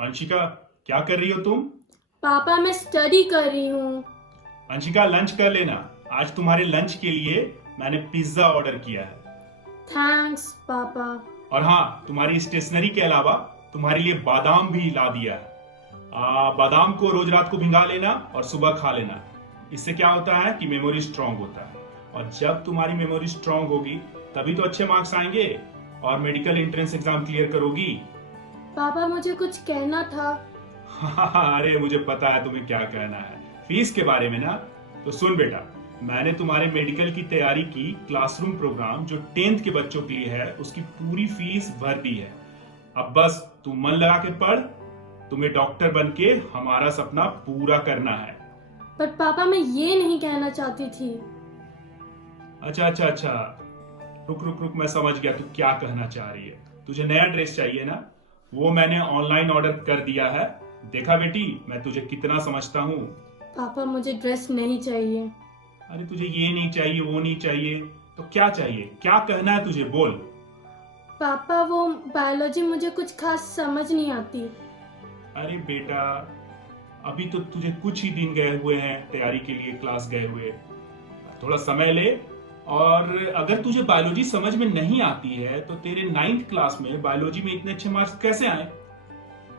अंशिका, क्या कर रही हो तुम? पापा मैं स्टडी कर रही हूँ। अंशिका, लंच कर लेना। आज तुम्हारे लंच के लिए मैंने पिज्जा ऑर्डर किया है। थैंक्स पापा। और हाँ, तुम्हारी स्टेशनरी के अलावा तुम्हारे लिए बादाम भी ला दिया है। बादाम को रोज रात को भिंगा लेना और सुबह खा लेना। इससे क्या होता है कि मेमोरी स्ट्रांग होता है, और जब तुम्हारी मेमोरी स्ट्रांग होगी तभी तो अच्छे मार्क्स आएंगे और मेडिकल एंट्रेंस एग्जाम क्लियर करोगी। पापा मुझे कुछ कहना था। अरे मुझे पता है तुम्हें क्या कहना है, फीस के बारे में ना। तो सुन बेटा, मैंने तुम्हारे मेडिकल की तैयारी की क्लासरूम प्रोग्राम जो 10th के बच्चों के लिए है उसकी पूरी फीस भर दी है। अब बस तुम मन लगा के पढ़, तुम्हें डॉक्टर बन के हमारा सपना पूरा करना है। पर पापा मैं ये नहीं कहना चाहती थी। अच्छा अच्छा अच्छा, रुक रुक रुक, मैं समझ गया तू क्या कहना चाह रही है। तुझे नया ड्रेस चाहिए ना, वो मैंने ऑनलाइन ऑर्डर कर दिया है। देखा बेटी, मैं तुझे कितना समझता हूँ। पापा मुझे ड्रेस नहीं चाहिए। अरे तुझे ये नहीं चाहिए, वो नहीं चाहिए, तो क्या चाहिए? क्या कहना है तुझे, बोल। पापा वो बायोलॉजी मुझे कुछ खास समझ नहीं आती। अरे बेटा, अभी तो तुझे कुछ ही दिन गए हुए हैं तैयारी के लिए, क्लास गए हुए। थोड़ा समय ले। और अगर तुझे बायोलॉजी समझ में नहीं आती है तो तेरे 9th क्लास में बायोलॉजी में इतने अच्छे मार्क्स कैसे आए?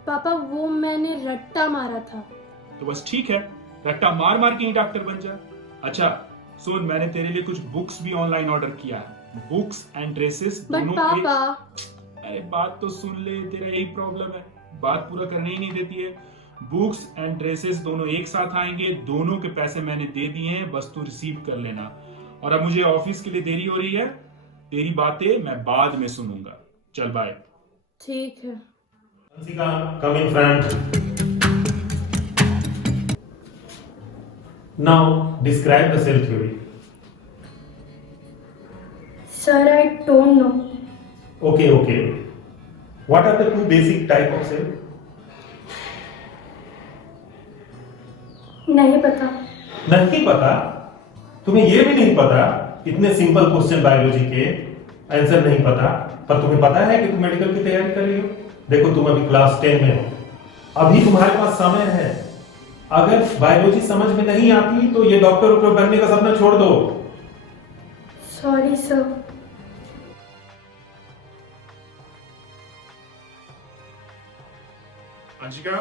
पापा वो मैंने रट्टा मारा था। तो बस ठीक है, रट्टा मार मार के ही डॉक्टर बन जा। अच्छा सुन, मैंने तेरे लिए कुछ बुक्स भी ऑनलाइन ऑर्डर किया है, बुक्स एंड ड्रेसेस बट दोनों पापा अरे बात तो सुन ले, तेरा यही प्रॉब्लम है, बात पूरा करने ही नहीं देती है। बुक्स एंड ड्रेसेस दोनों एक साथ आएंगे, दोनों के पैसे मैंने दे दिए हैं, बस तू रिसीव कर लेना। और अब मुझे ऑफिस के लिए देरी हो रही है, तेरी बातें मैं बाद में सुनूंगा। चल बाय। ठीक है। Hansika, come in front. Now describe the cell theory. Sir I don't know. Okay, okay. What are the two basic type of cell? नहीं पता। नहीं पता? तुम्हें ये भी नहीं पता? इतने सिंपल क्वेश्चन बायोलॉजी के आंसर नहीं पता, पर तुम्हें पता है कि तुम मेडिकल की तैयारी कर रही हो। देखो तुम अभी क्लास 10 में हो, अभी तुम्हारे पास समय है। अगर बायोलॉजी समझ में नहीं आती तो ये डॉक्टर बनने का सपना छोड़ दो। Sorry sir. अंशिका,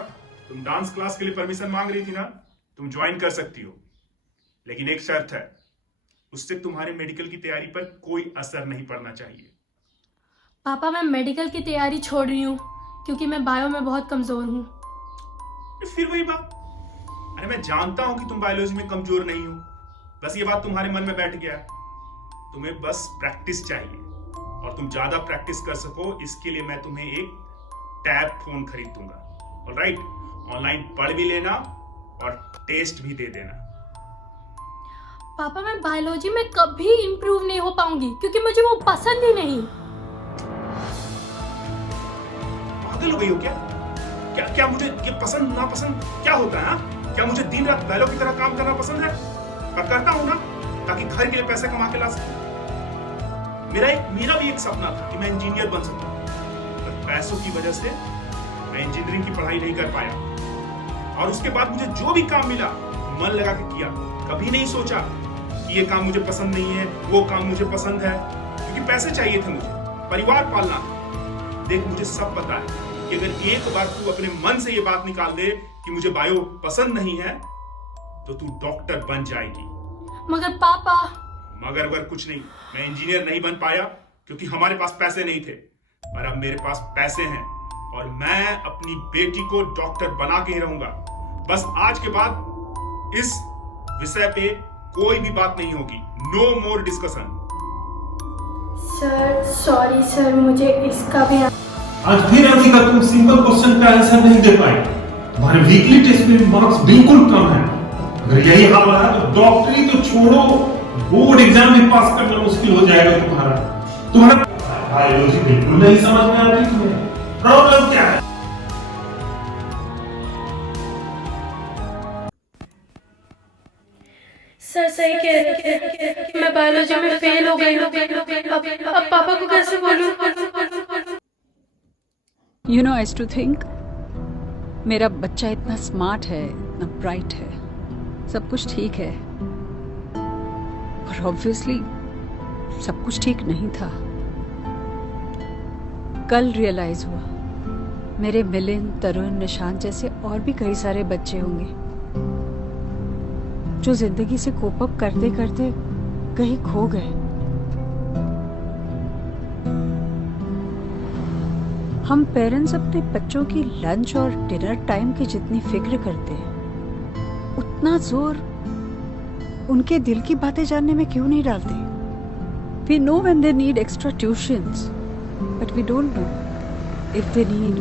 तुम डांस क्लास के लिए परमिशन मांग रही थी ना, तुम ज्वाइन कर सकती हो, लेकिन एक शर्त है, उससे तुम्हारे मेडिकल की तैयारी पर कोई असर नहीं पड़ना चाहिए। पापा मैं मेडिकल की तैयारी छोड़ रही हूँ क्योंकि मैं बायो में बहुत कमजोर हूँ। फिर वही बात। अरे मैं जानता हूं कि तुम बायोलॉजी में कमजोर नहीं हो, बस ये बात तुम्हारे मन में बैठ गया है। तुम्हें बस प्रैक्टिस चाहिए, और तुम ज्यादा प्रैक्टिस कर सको इसके लिए मैं तुम्हें एक टैब फोन खरीद दूंगा। ऑलराइट, ऑनलाइन पढ़ भी लेना और टेस्ट भी दे देना। पापा मैं बायोलॉजी में कभी इम्प्रूव नहीं हो पाऊंगी क्योंकि मुझे वो पसंद ही नहीं। पागल हो गई हो क्या? क्या क्या मुझे ये पसंद नापसंद क्या होता है? क्या मुझे दिन रात बैलों की तरह काम करना पसंद है? मैं करता हूं ना ताकि घर के लिए पैसे कमा के ला सकूं। मेरा भी एक सपना था कि मैं इंजीनियर बन सकता हूं, पर पैसों की वजह से मैं इंजीनियरिंग की पढ़ाई नहीं कर पाया। और उसके बाद मुझे जो भी काम मिला मन लगा के किया, कभी नहीं सोचा कि ये काम मुझे पसंद नहीं है, वो काम मुझे पसंद है, क्योंकि पैसे चाहिए थे, मुझे परिवार पालना था। देख मुझे सब पता है कि अगर एक बार तू अपने मन से ये बात निकाल दे कि मुझे बायो पसंद नहीं है तो तू डॉक्टर बन जाएगी। मगर पापा। मगर वगर कुछ नहीं, मैं इंजीनियर नहीं बन पाया क्योंकि हमारे पास पैसे नहीं थे, और अब मेरे पास पैसे हैं और मैं अपनी बेटी को डॉक्टर बना के ही रहूंगा। बस आज के बाद इस विषय पे कोई भी बात नहीं होगी। No more discussion. Sir sorry sir, मुझे इसका भी आज फिर अंशिका तुम सिंपल क्वेश्चन का आंसर नहीं दे पाए। तुम्हारे वीकली टेस्ट में मार्क्स बिल्कुल कम है। अगर यही हाल रहा तो डॉक्टरी तो छोड़ो, बोर्ड एग्जाम में पास करना मुश्किल हो जाएगा तुम्हारा। बायोलॉजी बिल्कुल नहीं समझ में आ रही तुम्हें, प्रॉब्लम क्या है? सर सही कह रहे थे, मैं बायोलॉजी में फेल हो गई हूँ। अब पापा को कैसे बोलूँ? You know, I used to think मेरा बच्चा इतना स्मार्ट है, इतना ब्राइट है, सब कुछ ठीक है, पर ऑब्वियसली सब कुछ ठीक नहीं था। कल रियलाइज हुआ मेरे मिलिंद, तरुण, निशांत जैसे और भी कई सारे बच्चे होंगे जो जिंदगी से कोप अप करते करते कहीं खो गए। हम पेरेंट्स अपने बच्चों की लंच और डिनर टाइम की जितनी फिक्र करते हैं, उतना जोर उनके दिल की बातें जानने में क्यों नहीं डालते? We know when they need extra tuitions, but we don't know if they need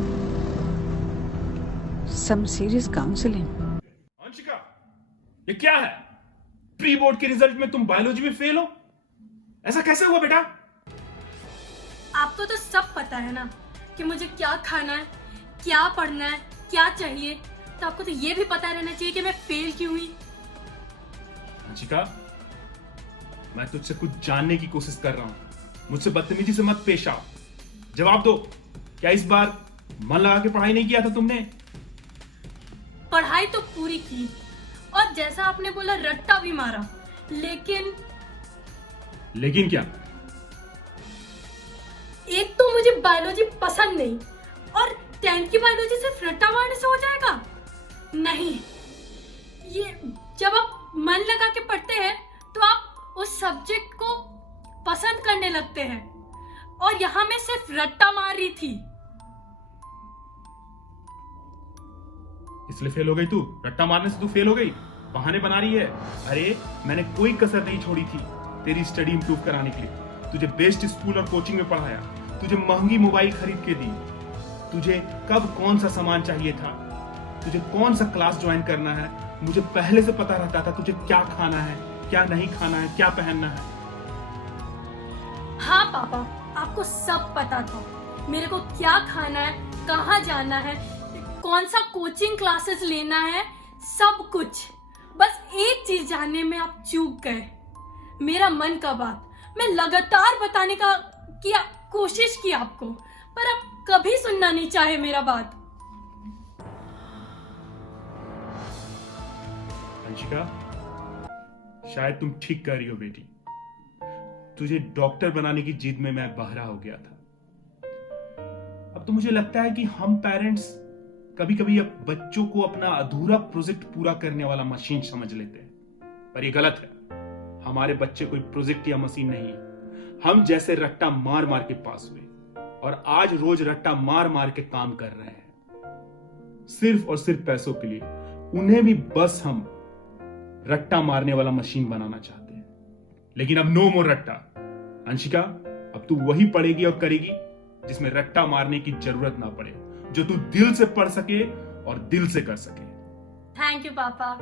some serious counseling. Anshika, ये क्या है? प्री बोर्ड के रिजल्ट में तुम बायोलॉजी में फेल हो? ऐसा कैसे हुआ बेटा? आपको तो सब पता है ना कि मुझे क्या खाना है, क्या पढ़ना है, क्या चाहिए। तो आपको तो ये भी पता रहना चाहिए कि मैं फेल क्यों हुई। अंशिका, मैं तुझसे कुछ जानने की कोशिश कर रहा हूं। मुझसे बदतमीजी से मत पेश आओ। जवाब दो, क्या इस बार मन लगा के पढ़ाई नहीं किया था तुमने? पढ़ाई तो पूरी की और जैसा आपने बोला रट्टा भी मारा, लेकिन क्या? एक तो मुझे बायोलॉजी पसंद नहीं और 10th की बायोलॉजी सिर्फ रट्टा मारने से हो जाएगा? नहीं, ये जब आप मन लगा के पढ़ते हैं तो आप उस सब्जेक्ट को पसंद करने लगते हैं और यहां मैं सिर्फ रट्टा मार रही थी। इसलिए फेल हो गई तू? रट्टा मारने से तू फेल हो गई? बहाने बना रही है। अरे मैंने कोई कसर नहीं छोड़ी थी तेरी स्टडी इंप्रूव कराने के लिए। तुझे बेस्ट स्कूल और कोचिंग में पढ़ाया, तुझे महंगी मोबाइल खरीद के दी, तुझे कब कौन सा सामान चाहिए था, तुझे कौन सा क्लास ज्वाइन करना है, मुझे पहले से पता रहता था तुझे क्या खाना है, क्या नहीं खाना है, क्या पहनना है। हाँ पापा, आपको सब पता था मेरे को क्या खाना है, कहाँ जाना है, कौन सा कोचिंग क्लासेस लेना है, सब कुछ। बस एक चीज जानने में आप चूक गए, मेरा मन का बात। मैं लगातार बताने का कोशिश की आपको, पर आप कभी सुनना नहीं चाहे मेरा बात। अंशिका, शायद तुम ठीक कर रही हो बेटी। तुझे डॉक्टर बनाने की जिद में मैं बहरा हो गया था। अब तो मुझे लगता है कि हम पेरेंट्स कभी कभी अब बच्चों को अपना अधूरा प्रोजेक्ट पूरा करने वाला मशीन समझ लेते हैं, पर ये गलत है। हमारे बच्चे कोई प्रोजेक्ट या मशीन नहीं है। हम जैसे रट्टा मार मार के पास हुए और आज रोज रट्टा मार मार के काम कर रहे हैं, सिर्फ और सिर्फ पैसों के लिए। उन्हें भी बस हम रट्टा मारने वाला मशीन बनाना चाहते हैं। लेकिन अब नो मोर रट्टा। अंशिका, अब तू वही पढ़ेगी और करेगी जिसमें रट्टा मारने की जरूरत ना पड़े, जो तू दिल से पढ़ सके और दिल से कर सके। थैंक यू पापा।